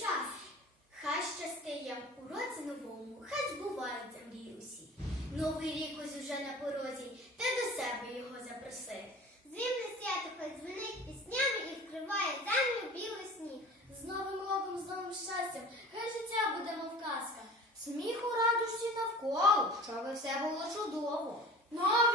час. Хай щастиє у році новому, хай збуваються мрії усі. Новий рік ось уже на порозі, ти до себе його запроси. Зимне свято хай дзвенить піснями і вкриває землю білий сніг. З новим роком, з новим щастям, хай життя буде мов казка. Сміху радості навколо, щоб все було чудово. Новий